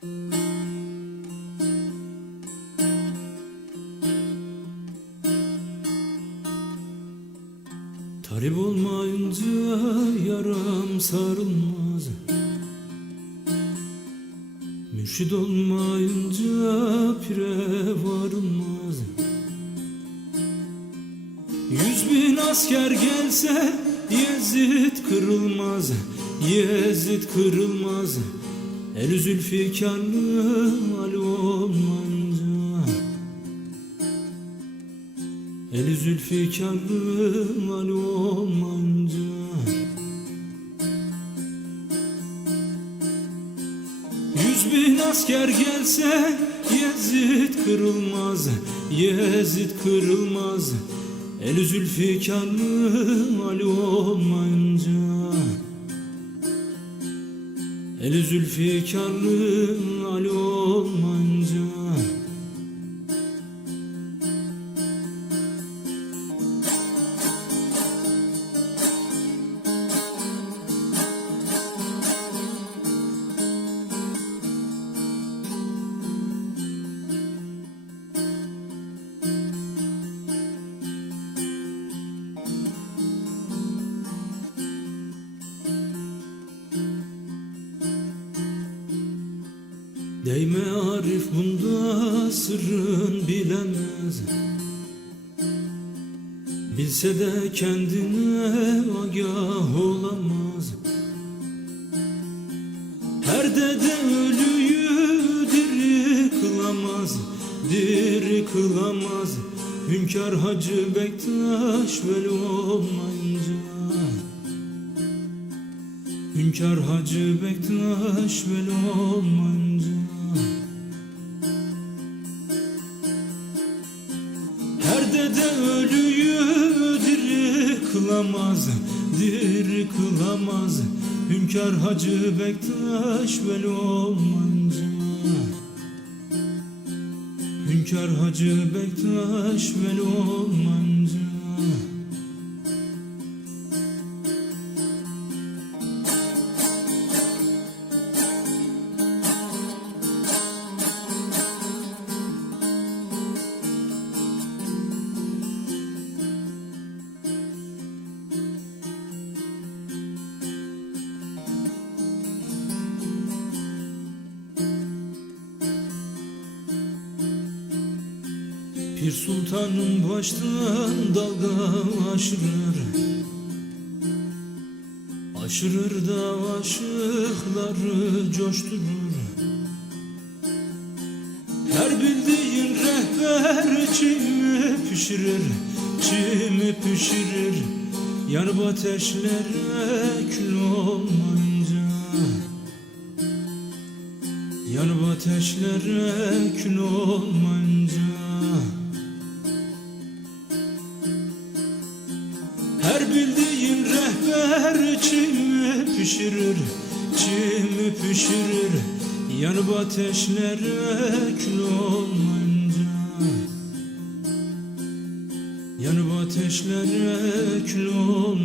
Talip olmayınca yaram sarılmaz, mürşid olmayınca pire varılmaz. 100.000 asker gelse Yezid kırılmaz, Yezid kırılmaz. El Zülfikarlı Ali olmayınca, El Zülfikarlı Ali olmayınca. 100.000 asker gelse Yezid kırılmaz, Yezid kırılmaz. El Zülfikarlı Ali olmayınca, El Zülfikarlı Ali olmayınca. Değme Arif bunda sırrın bilemez, bilse de kendine agah olamaz. Her dede ölüyü diri kılamaz, diri kılamaz. Hünkâr Hacı Bektaş veli olmayınca, Hünkâr Hacı Bektaş veli olmayınca. Her dede ölüyü diri kılamaz, diri kılamaz. Hünkâr Hacı Bektaş veli olmayınca, Hünkâr Hacı Bektaş veli olmayınca. Pir Sultan'ın baştan dalga aşırır, aşırır da aşıkları coşturur. Her bildiğin rehber çimi pişirir, çimi pişirir. Yanıp ateşlere kül olmayınca, yanıp ateşlere kül olmayınca. Her bildiğin rehber çimi pişirir, çimi pişirir. Yanıp ateşlere kül olmayınca, yanıp ateşlere kül olmayınca.